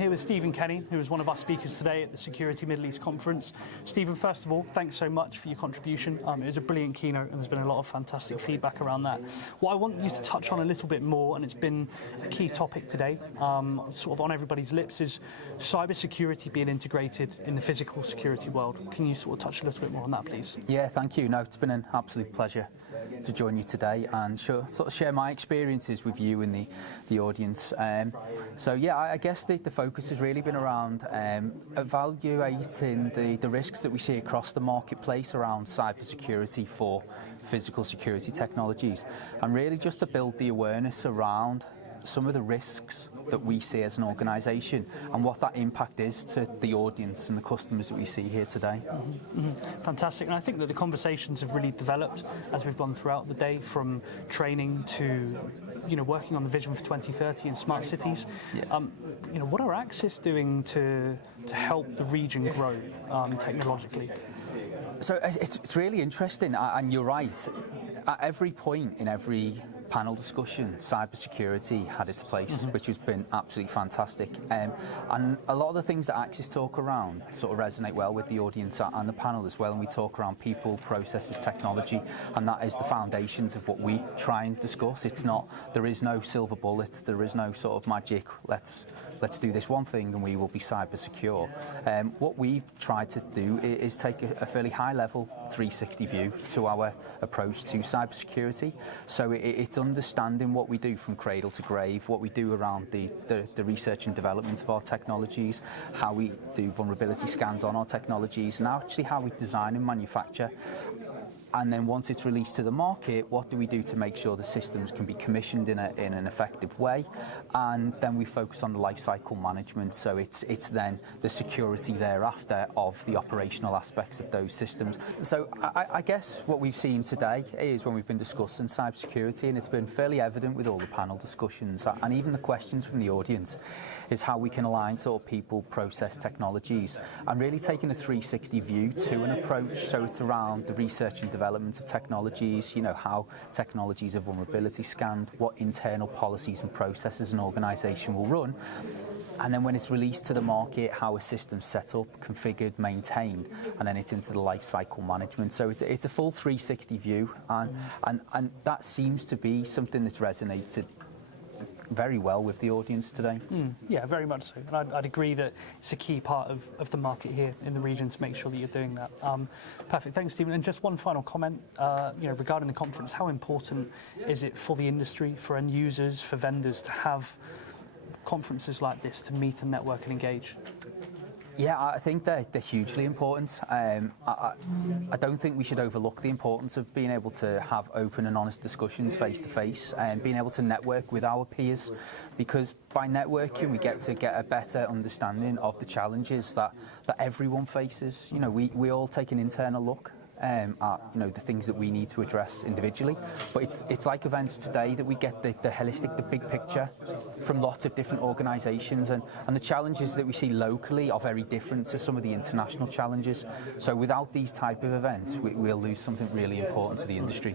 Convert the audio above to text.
here with Stephen Kenny, who is one of our speakers today at the Security Middle East Conference. Stephen, first of all, thanks so much for your contribution. It was a brilliant keynote and there's been a lot of fantastic feedback around that. What I want you to touch on a little bit more, and it's been a key topic today, sort of on everybody's lips, is cybersecurity being integrated in the physical security world. Can you sort of touch a little bit more on that, please? Yeah, thank you. No, it's been an absolute pleasure to join you today and sort of share my experiences with you and the audience. So yeah, I guess the focus has really been around evaluating the risks that we see across the marketplace around cybersecurity for physical security technologies, and really just to build the awareness around some of the risks that we see as an organisation and what that impact is to the audience and the customers that we see here today. Fantastic, and I think that the conversations have really developed as we've gone throughout the day, from training to working on the vision for 2030 in smart cities. Yeah. What are Axis doing to help the region grow technologically? So it's really interesting, and you're right. At every point in every panel discussion, cybersecurity had its place, which has been absolutely fantastic. And a lot of the things that Axis talk around sort of resonate well with the audience and the panel as well. And we talk around people, processes, technology, and that is the foundations of what we try and discuss. It's not, there is no silver bullet, there is no sort of magic, let's do this one thing and we will be cyber secure. What we've tried to do is take a fairly high level 360 view to our approach to cybersecurity. So it's understanding what we do from cradle to grave, what we do around the research and development of our technologies, how we do vulnerability scans on our technologies, and actually how we design and manufacture. And then once it's released to the market, what do we do to make sure the systems can be commissioned in an effective way? And then we focus on the life cycle management. So it's then the security thereafter of the operational aspects of those systems. So I guess what we've seen today is, when we've been discussing cybersecurity, and it's been fairly evident with all the panel discussions and even the questions from the audience, is how we can align sort of people, process, technologies, and really taking a 360 view to an approach. So it's around the research and development of technologies, how technologies are vulnerability scanned, what internal policies and processes an organisation will run, and then when it's released to the market, how a system's set up, configured, maintained, and then it's into the life cycle management. So it's a full 360 view, and that seems to be something that's resonated very well with the audience today. Yeah, very much so. And I'd agree that it's a key part of the market here in the region to make sure that you're doing that. Perfect. Thanks, Stephen. And just one final comment, regarding the conference. How important is it for the industry, for end users, for vendors to have conferences like this to meet and network and engage? Yeah, I think they're hugely important. I don't think we should overlook the importance of being able to have open and honest discussions face to face, and being able to network with our peers, because by networking we get a better understanding of the challenges that everyone faces. We all take an internal look at the things that we need to address individually, but it's like events today that we get the holistic, the big picture from lots of different organisations, and the challenges that we see locally are very different to some of the international challenges. So without these type of events, we'll lose something really important to the industry.